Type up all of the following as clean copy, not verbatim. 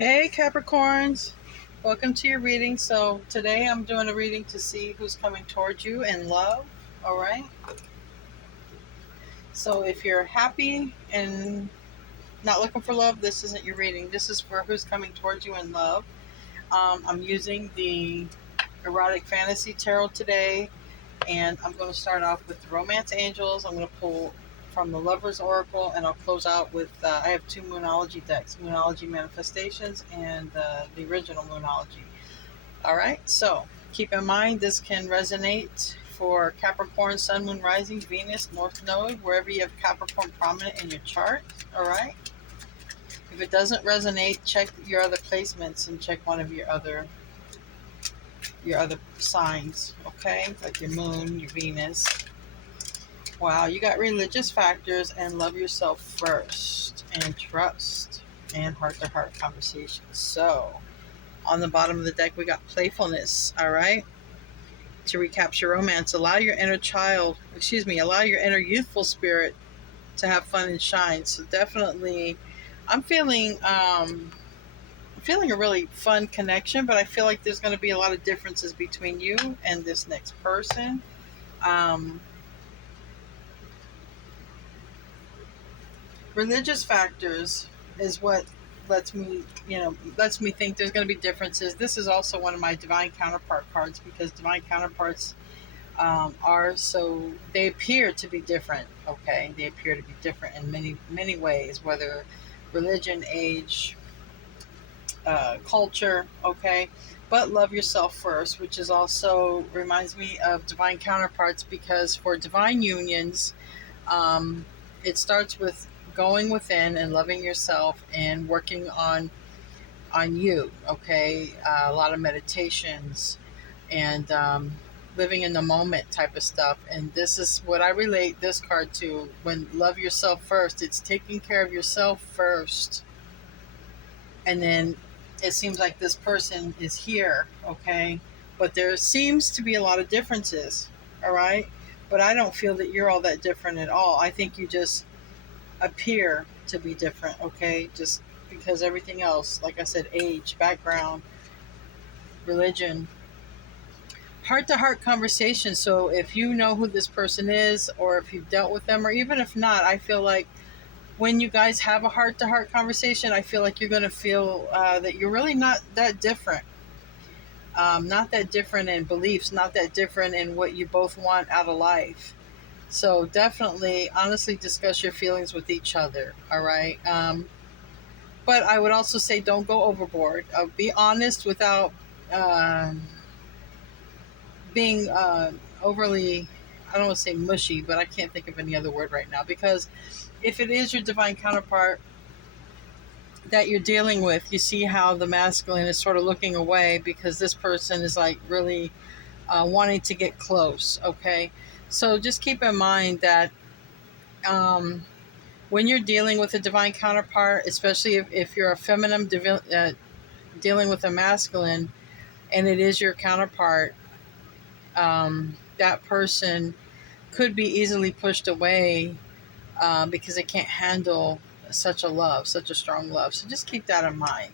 Hey Capricorns, welcome to your reading. So today I'm doing a reading to see who's coming towards you in love. All right. So if you're happy and not looking for love, this isn't your reading. This is for who's coming towards you in love. I'm using the erotic fantasy tarot today, and I'm going to start off with the romance angels. I'm going to pull from the Lover's Oracle, and I'll close out with I have two Moonology decks, Moonology Manifestations and the original Moonology. All right, so keep in mind this can resonate for Capricorn, Sun, Moon, Rising, Venus, North Node, wherever you have Capricorn prominent in your chart. All right. If it doesn't resonate, check your other placements and check one of your other signs. Okay, like your Moon, your Venus. Wow, you got religious factors and love yourself first and trust and heart-to-heart conversations. So on the bottom of the deck, we got playfulness. All right. To recapture romance, allow your inner allow your inner youthful spirit to have fun and shine. So definitely, I'm feeling a really fun connection, but I feel like there's going to be a lot of differences between you and this next person. Um, Religious factors is what lets me think there's going to be differences. This is also one of my divine counterpart cards because divine counterparts are so they appear to be different. Okay, they appear to be different in many ways, whether religion, age, culture. Okay, but love yourself first, which is also reminds me of divine counterparts because for divine unions, um, it starts with going within and loving yourself and working on you. Okay, a lot of meditations and living in the moment type of stuff. And this is what I relate this card to. When love yourself first, it's taking care of yourself first, and then it seems like this person is here. Okay, but there seems to be a lot of differences. All right, but I don't feel that you're all that different at all. I think you just appear to be different. Okay, just because everything else, like I said, age, background, religion, heart to heart conversation. So if you know who this person is, or if you've dealt with them, or even if not, I feel like when you guys have a heart to heart conversation, I feel like you're going to feel that you're really not that different. Not that different in beliefs, not that different in what you both want out of life. So definitely, honestly, discuss your feelings with each other. All right. But I would also say don't go overboard. Be honest without um being overly, I don't want to say mushy, but I can't think of any other word right now. Because if it is your divine counterpart that you're dealing with, you see how the masculine is sort of looking away because this person is like really wanting to get close. Okay. So just keep in mind that um, when you're dealing with a divine counterpart, especially if you're a feminine dealing with a masculine and it is your counterpart, that person could be easily pushed away because they can't handle such a love, such a strong love. So just keep that in mind.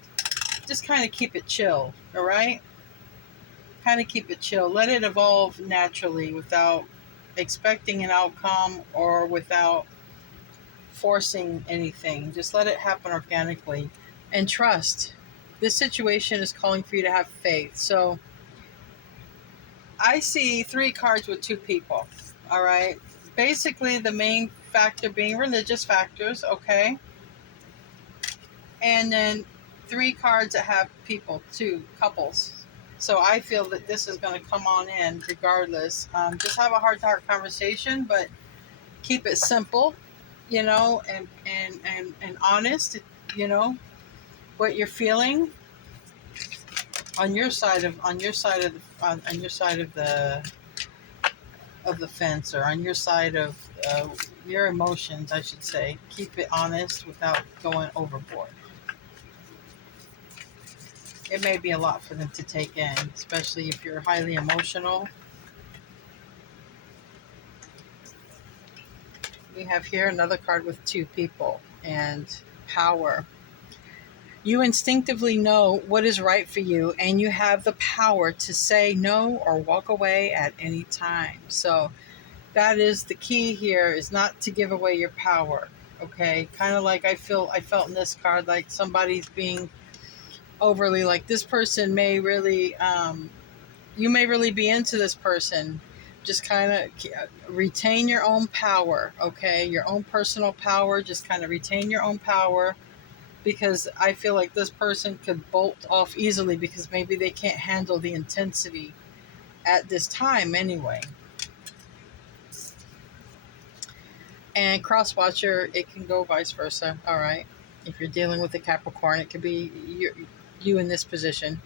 Just kind of keep it chill, all right? Kind of keep it chill. Let it evolve naturally without expecting an outcome or without forcing anything. Just let it happen organically and trust. This situation is calling for you to have faith. So I see three cards with two people, all right? Basically, the main factor being religious factors, okay? And then three cards that have people, two couples. So I feel that this is going to come on in regardless. Just have a heart-to-heart conversation, but keep it simple, and honest. You know what you're feeling on your side of the fence, or on your side of your emotions, I should say. Keep it honest without going overboard. It may be a lot for them to take in, especially if you're highly emotional. We have here another card with two people and power. You instinctively know what is right for you, and you have the power to say no or walk away at any time. So that is the key here, is not to give away your power. Okay, kind of like I felt in this card, like somebody's being overly, like this person may really you may really be into this person. Just kind of retain your own power. Okay, your own personal power. Just kind of retain your own power, because I feel like this person could bolt off easily because maybe they can't handle the intensity at this time anyway. And cross watcher, it can go vice versa. All right, if you're dealing with a Capricorn, it could be you in this position.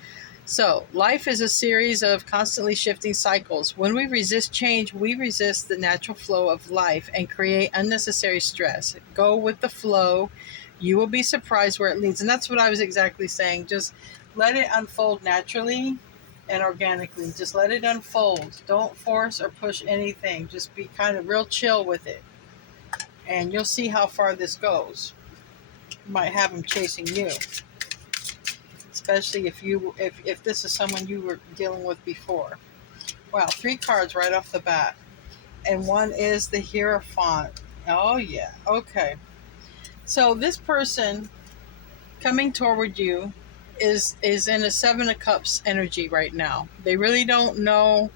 So life is a series of constantly shifting cycles. When we resist change, we resist the natural flow of life and create unnecessary stress. Go with the flow. You will be surprised where it leads. And that's what I was exactly saying. Just let it unfold naturally and organically. Just let it unfold. Don't force or push anything. Just be kind of real chill with it. And you'll see how far this goes. You might have them chasing you, especially if this is someone you were dealing with before. Wow, 3 cards right off the bat. And one is the Hierophant. Oh yeah, okay. So this person coming toward you is in a 7 of Cups energy right now. They really don't know.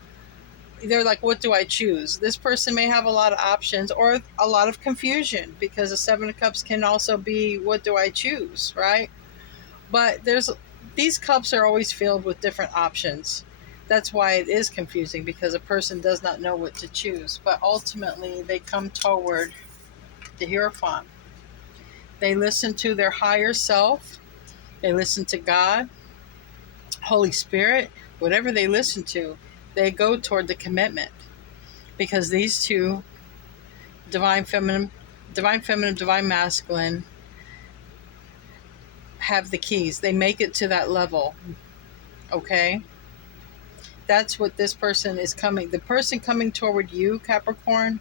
They're like, what do I choose? This person may have a lot of options or a lot of confusion, because a 7 of Cups can also be, what do I choose, right? But these cups are always filled with different options. That's why it is confusing, because a person does not know what to choose. But ultimately, they come toward the Hierophant. They listen to their higher self. They listen to God, Holy Spirit, whatever they listen to, they go toward the commitment. Because these two, divine feminine, divine masculine, have the keys. They make it to that level. Okay? That's what this person is coming. The person coming toward you, Capricorn,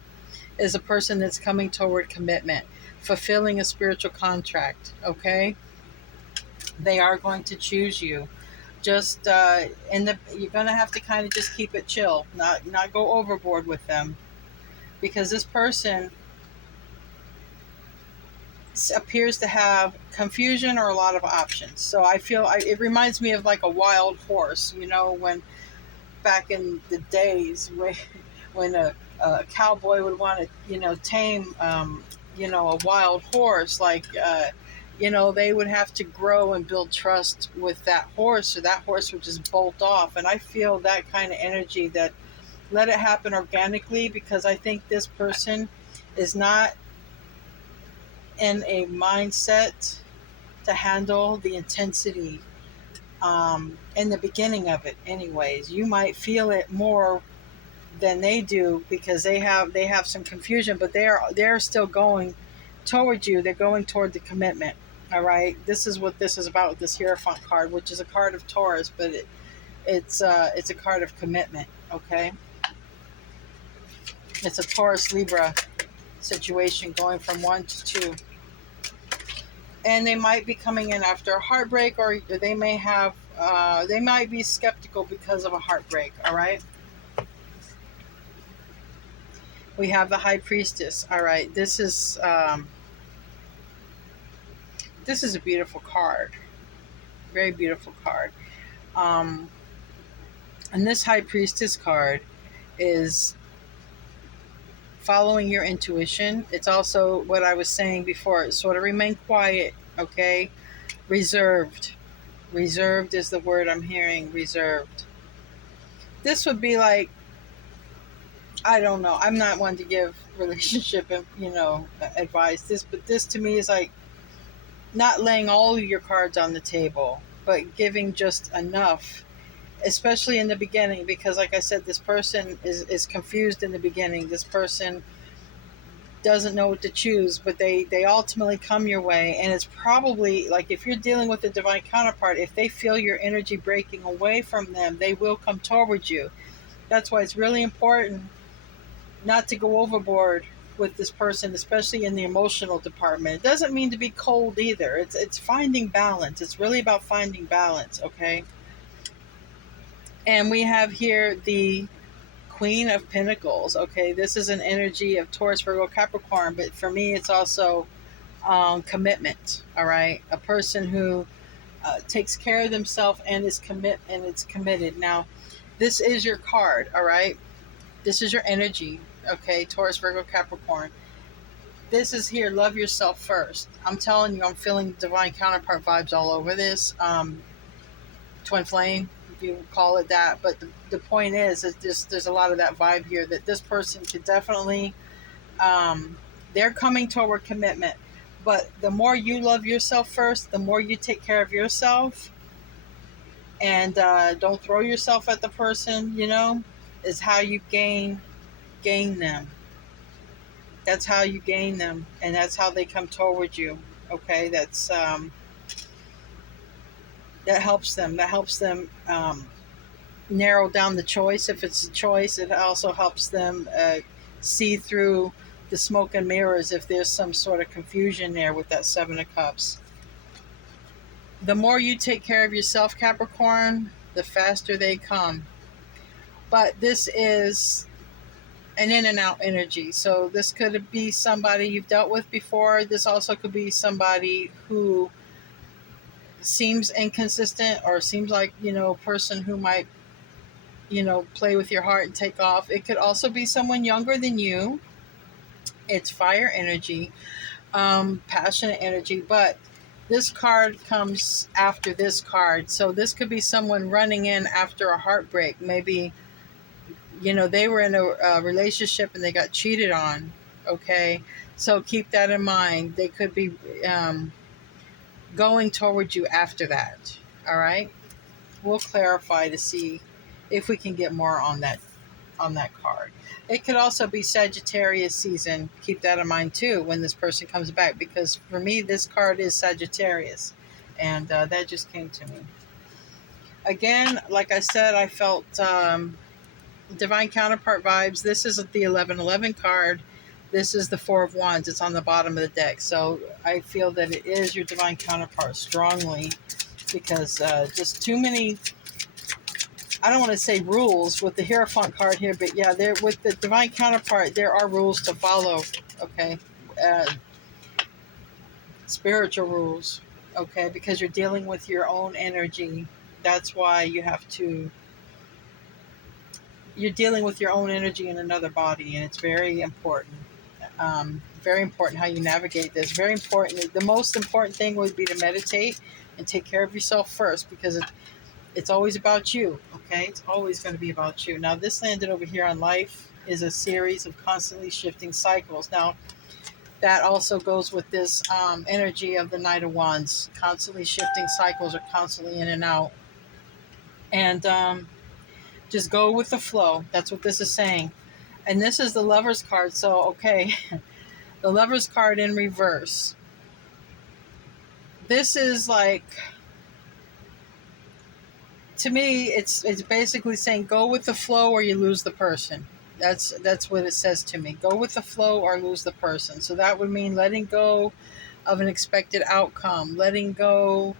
is a person that's coming toward commitment, fulfilling a spiritual contract. Okay? They are going to choose you. Just you're going to have to kind of just keep it chill, not go overboard with them, because this person appears to have confusion or a lot of options. So I feel it reminds me of like a wild horse. You know, when back in the days when a cowboy would want to, tame, a wild horse, like, they would have to grow and build trust with that horse, or that horse would just bolt off. And I feel that kind of energy, that let it happen organically, because I think this person is not in a mindset to handle the intensity in the beginning of it. Anyways, you might feel it more than they do, because they have some confusion, but they're still going toward you. They're going toward the commitment. All right, this is what this is about with this Hierophant card, which is a card of Taurus, but it's a card of commitment. Okay, it's a Taurus Libra situation, going from 1 to 2. And they might be coming in after a heartbreak, or they might be skeptical because of a heartbreak. All right. We have the High Priestess. All right. This is a beautiful card. Very beautiful card. And this High Priestess card is following your intuition. It's also what I was saying before. Sort of remain quiet. Okay. Reserved. Reserved is the word I'm hearing. Reserved. This would be like, I don't know. I'm not one to give relationship, advice. But this to me is like not laying all of your cards on the table, but giving just enough, especially in the beginning, because like I said, this person is confused in the beginning. This person doesn't know what to choose, but they ultimately come your way. And it's probably like, if you're dealing with a divine counterpart, if they feel your energy breaking away from them, they will come towards you. That's why it's really important not to go overboard with this person, especially in the emotional department. It doesn't mean to be cold either. It's finding balance. It's really about finding balance, okay? And we have here the Queen of Pentacles. Okay, this is an energy of Taurus, Virgo, Capricorn, but for me, it's also commitment. All right, a person who takes care of themselves and is committed. Now, this is your card. All right, this is your energy. Okay, Taurus, Virgo, Capricorn. This is here. Love yourself first. I'm telling you, I'm feeling divine counterpart vibes all over this. Twin flame, if you call it that. But the point is there's a lot of that vibe here that this person could definitely, they're coming toward commitment. But the more you love yourself first, the more you take care of yourself, and don't throw yourself at the person, is how you gain them. That's how you gain them, and that's how they come toward you. Okay, that helps them. That helps them narrow down the choice. If it's a choice, it also helps them see through the smoke and mirrors if there's some sort of confusion there with that Seven of Cups. The more you take care of yourself, Capricorn, the faster they come. But this is an in and out energy. So this could be somebody you've dealt with before. This also could be somebody who seems inconsistent or seems like, a person who might, play with your heart and take off. It could also be someone younger than you. It's fire energy, passionate energy, but this card comes after this card. So this could be someone running in after a heartbreak. Maybe, they were in a relationship and they got cheated on. Okay. So keep that in mind. They could be going towards you after that. All right. We'll clarify to see if we can get more on that card. It could also be Sagittarius season. Keep that in mind too when this person comes back, because for me this card is Sagittarius, and that just came to me. Again, like I said, I felt divine counterpart vibes. This is the 1111 card. This is the Four of Wands. It's on the bottom of the deck. So I feel that it is your divine counterpart strongly, because just too many, I don't want to say rules with the Hierophant card here, but yeah, there with the divine counterpart, there are rules to follow. Okay, spiritual rules. Okay, because you're dealing with your own energy. That's why you're dealing with your own energy in another body, and it's very important. Very important how you navigate this. Very important. The most important thing would be to meditate and take care of yourself first, because it's always about you, okay? It's always going to be about you. Now, this landed over here on life is a series of constantly shifting cycles. Now, that also goes with this energy of the Knight of Wands. Constantly shifting cycles are constantly in and out. And just go with the flow. That's what this is saying. And this is the Lover's card. So, okay, the Lover's card in reverse. This is like, to me, it's basically saying go with the flow or you lose the person. That's what it says to me. Go with the flow or lose the person. So that would mean letting go of an expected outcome, letting go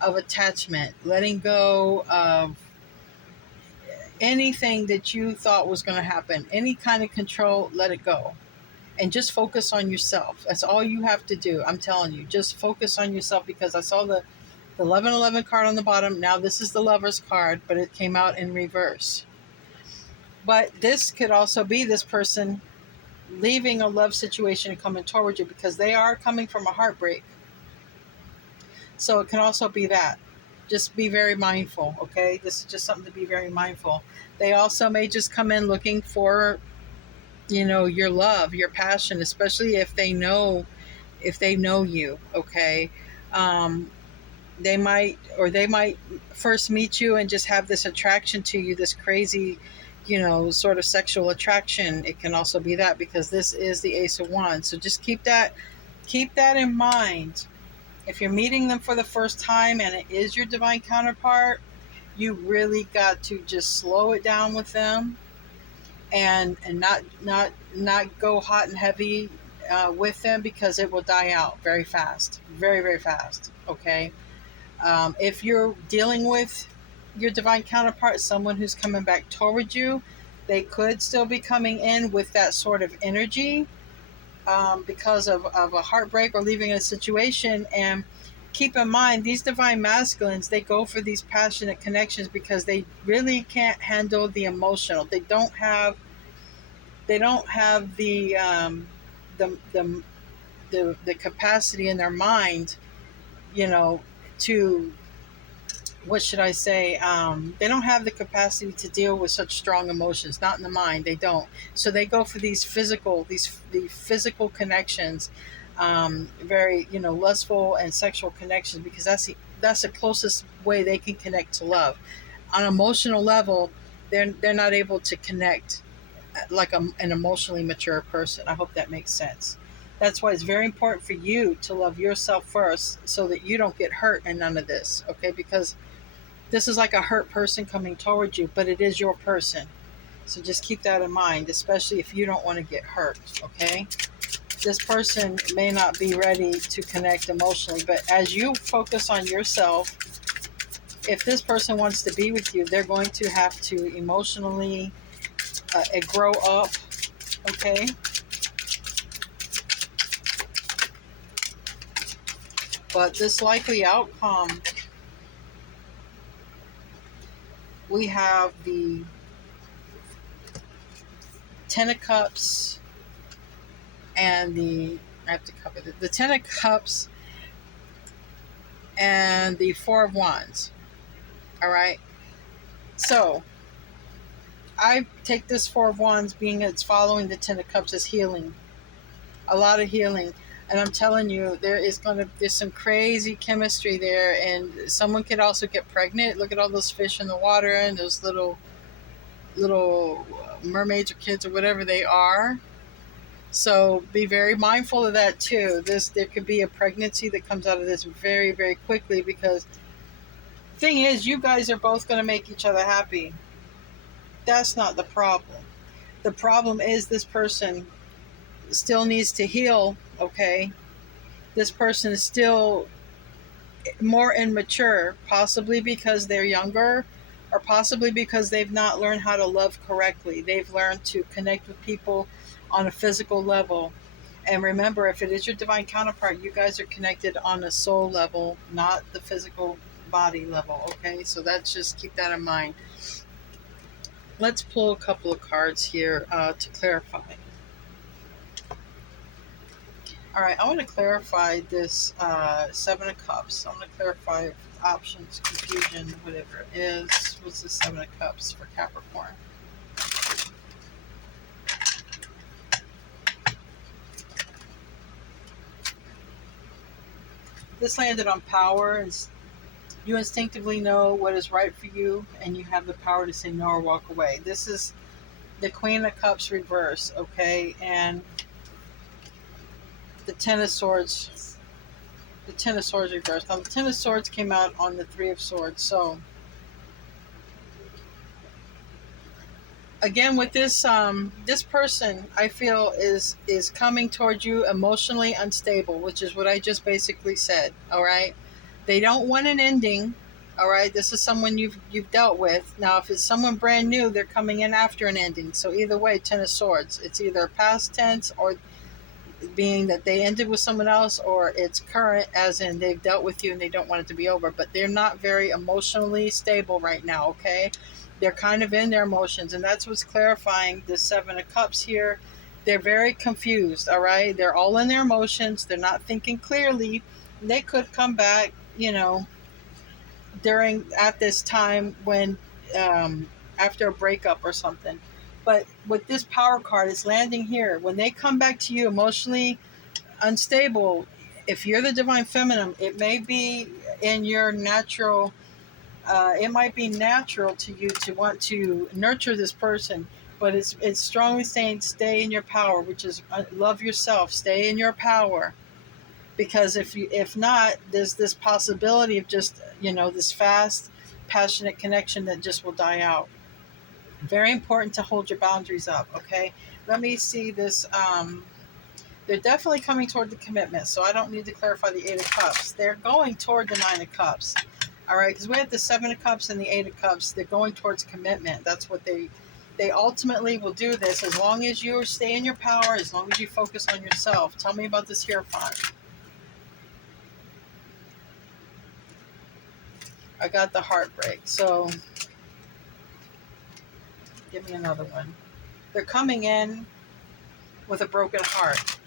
of attachment, letting go of anything that you thought was going to happen, any kind of control, let it go. And just focus on yourself. That's all you have to do. I'm telling you, just focus on yourself, because I saw the 1111 card on the bottom. Now this is the Lover's card, but it came out in reverse. But this could also be this person leaving a love situation and coming towards you, because they are coming from a heartbreak. So it can also be that. Just be very mindful, okay? This is just something to be very mindful. They also may just come in looking for, your love, your passion, especially if they know you, okay? They might first meet you and just have this attraction to you, this crazy, sort of sexual attraction. It can also be that, because this is the Ace of Wands. So just keep that in mind. If you're meeting them for the first time and it is your divine counterpart, you really got to just slow it down with them and not go hot and heavy with them, because it will die out very fast, very very fast. Okay, if you're dealing with your divine counterpart, someone who's coming back toward you, they could still be coming in with that sort of energy, because of a heartbreak or leaving a situation. And keep in mind, these divine masculines, they go for these passionate connections because they really can't handle the emotional. They don't have the, the the capacity in their mind, you know, to, what should I say? They don't have the capacity to deal with such strong emotions. Not in the mind. They don't. So they go for the physical connections, very, lustful and sexual connections, because that's the closest way they can connect to love. On an emotional level, they're not able to connect like an emotionally mature person. I hope that makes sense. That's why it's very important for you to love yourself first, so that you don't get hurt in none of this. Okay, because this is like a hurt person coming towards you, but it is your person. So just keep that in mind, especially if you don't want to get hurt. Okay, this person may not be ready to connect emotionally, but as you focus on yourself, if this person wants to be with you, they're going to have to emotionally grow up. Okay, but this likely outcome, we have the Ten of Cups and I have to cover the Ten of Cups and the Four of Wands. All right. So I take this Four of Wands, being it's following the Ten of Cups, as healing, a lot of healing. And I'm telling you, there's some crazy chemistry there, and someone could also get pregnant. Look at all those fish in the water and those little mermaids or kids or whatever they are. So be very mindful of that too. There could be a pregnancy that comes out of this very very quickly, because thing is, you guys are both going to make each other happy. That's not the problem. The problem is this person still needs to heal. Okay, this person is still more immature, possibly because they're younger, or possibly because they've not learned how to love correctly. They've learned to connect with people on a physical level. And remember, if it is your divine counterpart, you guys are connected on a soul level, not the physical body level. Okay, so that's, just keep that in mind. Let's pull a couple of cards here to clarify. All right, I want to clarify this Seven of Cups. I want to clarify options, confusion, whatever it is. What's the Seven of Cups for Capricorn? This landed on power. And you instinctively know what is right for you, and you have the power to say no or walk away. This is the Queen of Cups reverse, okay? And the Ten of Swords. The Ten of Swords reversed. Now, the Ten of Swords came out on the Three of Swords. So, again, with this person, I feel is coming towards you emotionally unstable, which is what I just basically said. All right, they don't want an ending. All right, this is someone you've dealt with. Now, if it's someone brand new, they're coming in after an ending. So either way, Ten of Swords. It's either past tense, or being that they ended with someone else, or it's current, as in they've dealt with you and they don't want it to be over. But they're not very emotionally stable right now. Okay, they're kind of in their emotions, and that's what's clarifying the Seven of Cups here. They're very confused. All right, they're all in their emotions. They're not thinking clearly. They could come back, at this time when, after a breakup or something. But with this power card, it's landing here. When they come back to you emotionally unstable, if you're the divine feminine, it may be in your natural, it might be natural to you to want to nurture this person, but it's strongly saying stay in your power, which is love yourself, stay in your power. Because if not, there's this possibility of just, this fast, passionate connection that just will die out. Very important to hold your boundaries up, okay? Let me see this. They're definitely coming toward the commitment, so I don't need to clarify the Eight of Cups. They're going toward the Nine of Cups, all right? Because we have the Seven of Cups and the Eight of Cups. They're going towards commitment. That's what they ultimately will do this as long as you stay in your power, as long as you focus on yourself. Tell me about this Hierophant. I got the heartbreak, so give me another one. They're coming in with a broken heart.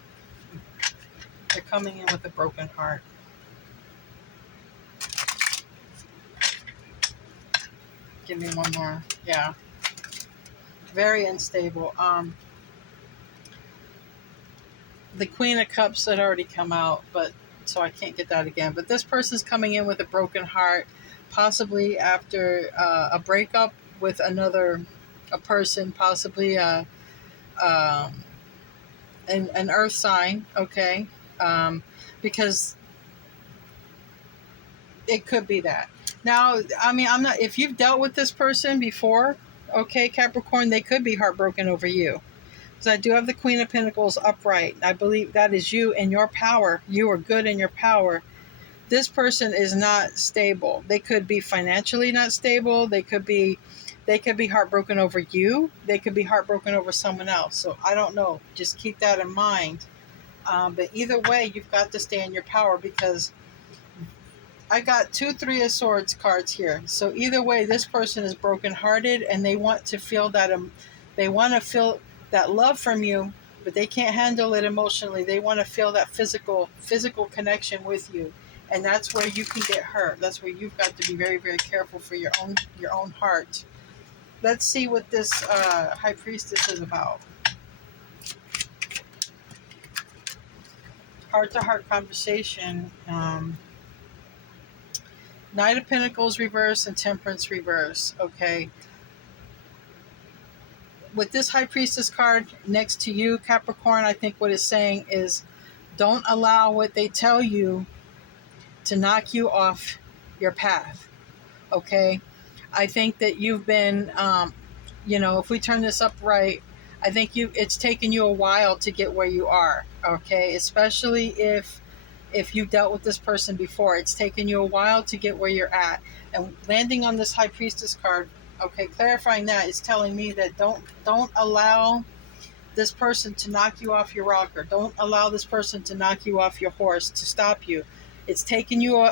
They're coming in with a broken heart. Give me one more. Yeah. Very unstable. The Queen of Cups had already come out, but so I can't get that again. But this person's coming in with a broken heart, possibly after a breakup with a person, possibly an earth sign, okay? Because it could be that. Now, I mean, I'm not. If you've dealt with this person before, okay, Capricorn, they could be heartbroken over you. Because I do have the Queen of Pentacles upright. I believe that is you in your power. You are good in your power. This person is not stable. They could be financially not stable. They could be heartbroken over you. They could be heartbroken over someone else. So I don't know. Just keep that in mind. But either way, you've got to stay in your power, because I got 2 Three of Swords cards here. So either way, this person is brokenhearted, and they want to feel that they want to feel that love from you, but they can't handle it emotionally. They want to feel that physical connection with you, and that's where you can get hurt. That's where you've got to be very, very careful for your own heart. Let's see what this High Priestess is about. Heart-to-heart conversation. Knight of Pentacles reverse and Temperance reverse. Okay. With this High Priestess card next to you, Capricorn, I think what it's saying is, don't allow what they tell you to knock you off your path. Okay. I think that you've been, if we turn this up right, I think it's taken you a while to get where you are. Okay. Especially if you've dealt with this person before, it's taken you a while to get where you're at. And landing on this High Priestess card, okay, clarifying that is telling me that don't allow this person to knock you off your rocker. Don't allow this person to knock you off your horse, to stop you. It's taken you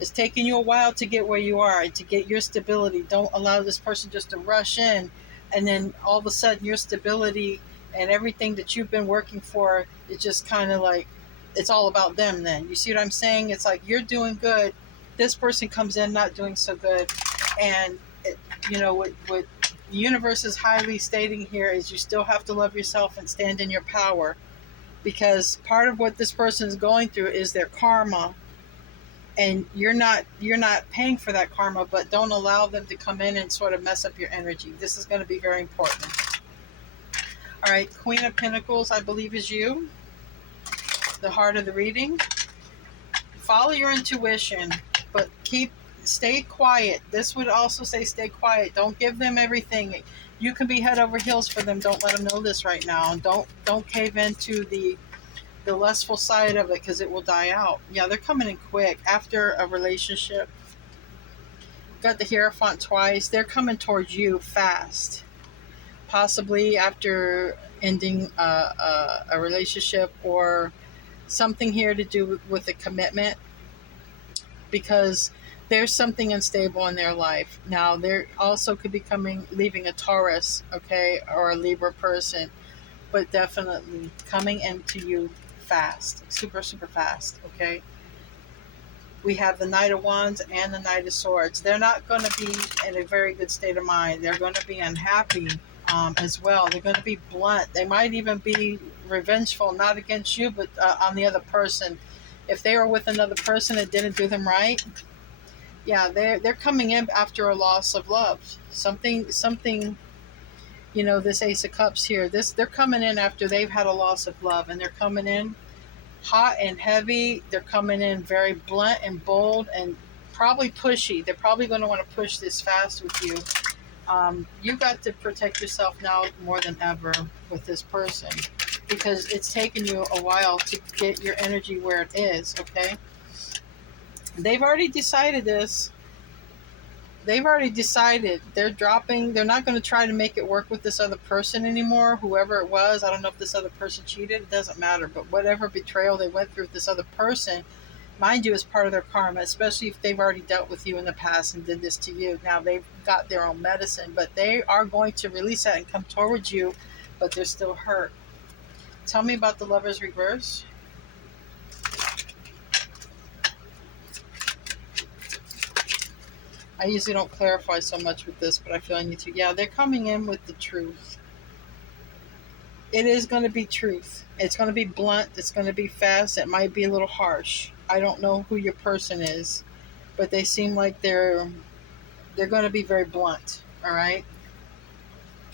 it's taken you a while to get where you are, to get your stability. Don't allow this person just to rush in, and then all of a sudden your stability and everything that you've been working for, it's just kind of like, it's all about them then. You see what I'm saying? It's like you're doing good. This person comes in not doing so good. And, what the universe is highly stating here is you still have to love yourself and stand in your power. Because part of what this person is going through is their karma. And you're not paying for that karma, but don't allow them to come in and sort of mess up your energy. This is going to be very important. All right, Queen of Pentacles, I believe, is you. The heart of the reading. Follow your intuition, but stay quiet. This would also say stay quiet. Don't give them everything. You can be head over heels for them. Don't let them know this right now. And don't cave into the lustful side of it, because it will die out. Yeah, they're coming in quick after a relationship. Got the Hierophant twice. They're coming towards you fast. Possibly after ending a relationship, or something here to do with a commitment, because there's something unstable in their life. Now, there also could be leaving a Taurus, okay, or a Libra person, but definitely coming into you fast, super, super fast, okay? We have the Knight of Wands and the Knight of Swords. They're not going to be in a very good state of mind. They're going to be unhappy as well. They're going to be blunt. They might even be revengeful, not against you, but on the other person. If they were with another person that didn't do them right, yeah, they're coming in after a loss of love. Something, this Ace of Cups here, they're coming in after they've had a loss of love, and they're coming in hot and heavy. They're coming in very blunt and bold and probably pushy. They're probably going to want to push this fast with you. You got to protect yourself now more than ever with this person, because it's taken you a while to get your energy where it is. Okay, they've already decided this. They've already decided they're dropping. They're not going to try to make it work with this other person anymore, whoever it was. I don't know if this other person cheated, it doesn't matter, but whatever betrayal they went through with this other person, mind you, is part of their karma, especially if they've already dealt with you in the past and did this to you. Now they've got their own medicine, but they are going to release that and come towards you, but they're still hurt. Tell me about the Lover's reverse. I usually don't clarify so much with this, but I feel I need to. Yeah, they're coming in with the truth. It is going to be truth. It's going to be blunt. It's going to be fast. It might be a little harsh. I don't know who your person is, but they seem like they're going to be very blunt. All right,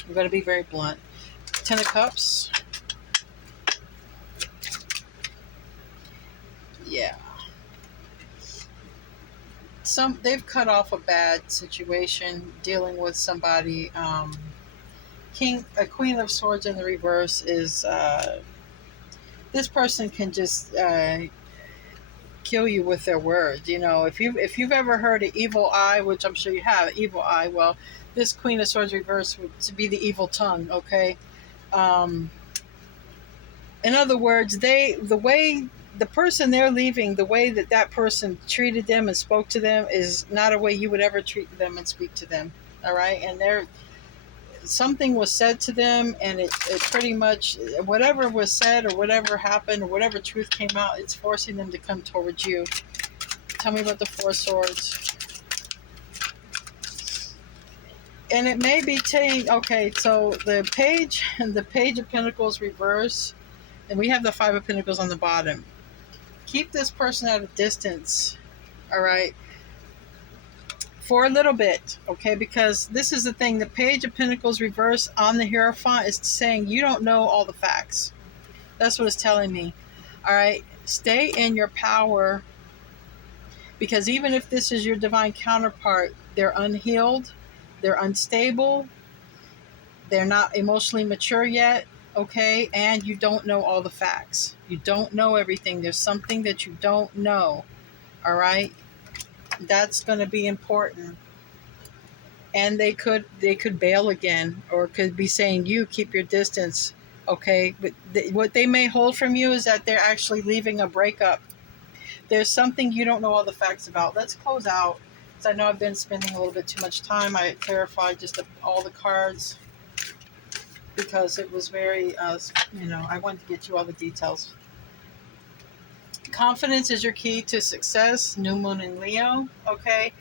they're going to be very blunt. Ten of Cups. Yeah. They've cut off a bad situation dealing with somebody. A Queen of Swords in the reverse is this person can just kill you with their words. You know, if you've ever heard of evil eye, which I'm sure you have, evil eye. Well, this Queen of Swords reverse would to be the evil tongue. Okay. Um, in other words, the person they're leaving, the way that person treated them and spoke to them is not a way you would ever treat them and speak to them. All right, and something was said to them, and it pretty much, whatever was said or whatever happened or whatever truth came out, it's forcing them to come towards you. Tell me about the Four Swords. And it may be saying, okay, so the Page of Pentacles reverse, and we have the Five of Pentacles on the bottom. Keep this person at a distance, all right, for a little bit, okay, because this is the thing. The Page of Pentacles reverse on the Hierophant is saying you don't know all the facts. That's what it's telling me. All right, stay in your power, because even if this is your divine counterpart, they're unhealed, they're unstable, they're not emotionally mature yet, okay, and you don't know all the facts. You don't know everything. There's something that you don't know, all right? That's going to be important. And they could bail again, or could be saying, you keep your distance, okay? But what they may hold from you is that they're actually leaving a breakup. There's something you don't know all the facts about. Let's close out, because I know I've been spending a little bit too much time. I clarified just all the cards because it was very, I wanted to get you all the details. Confidence is your key to success. New Moon in Leo, okay?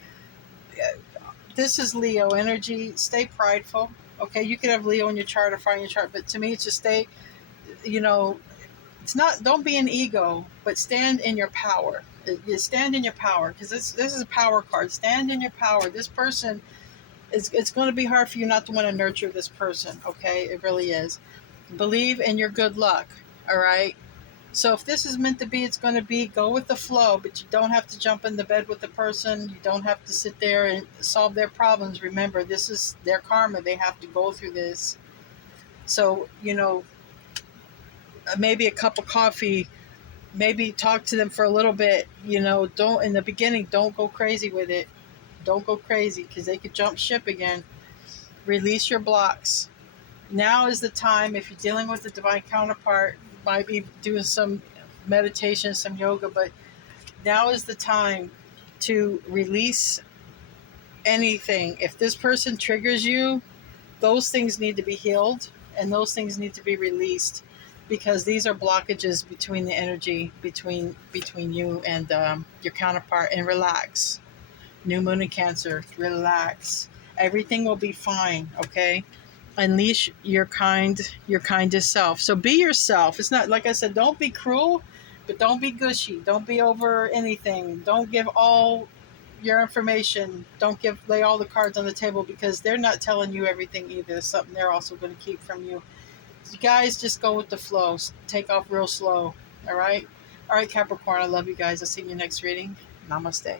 This is Leo energy. Stay prideful, okay? You could have Leo in your chart or fire in your chart, but to me, it's just stay, it's not, don't be an ego, but stand in your power. You stand in your power, because this is a power card. Stand in your power. This person, it's going to be hard for you not to want to nurture this person, okay? It really is. Believe in your good luck, all right? So if this is meant to be, it's going to be. Go with the flow, but you don't have to jump in the bed with the person. You don't have to sit there and solve their problems. Remember, this is their karma. They have to go through this. So, maybe a cup of coffee, maybe talk to them for a little bit. Don't, in the beginning, don't go crazy with it. Don't go crazy, because they could jump ship again. Release your blocks. Now is the time. If you're dealing with a divine counterpart, might be doing some meditation, some yoga, but now is the time to release anything. If this person triggers you, those things need to be healed, and those things need to be released, because these are blockages between the energy between you and your counterpart. And relax. New Moon in Cancer, relax. Everything will be fine, okay? Unleash your kindest self. So be yourself. It's not, like I said, don't be cruel, but don't be gushy. Don't be over anything. Don't give all your information. Don't lay all the cards on the table, because they're not telling you everything either. There's something they're also going to keep from you. You guys just go with the flow. Take off real slow. All right, Capricorn. I love you guys. I'll see you in your next reading. Namaste.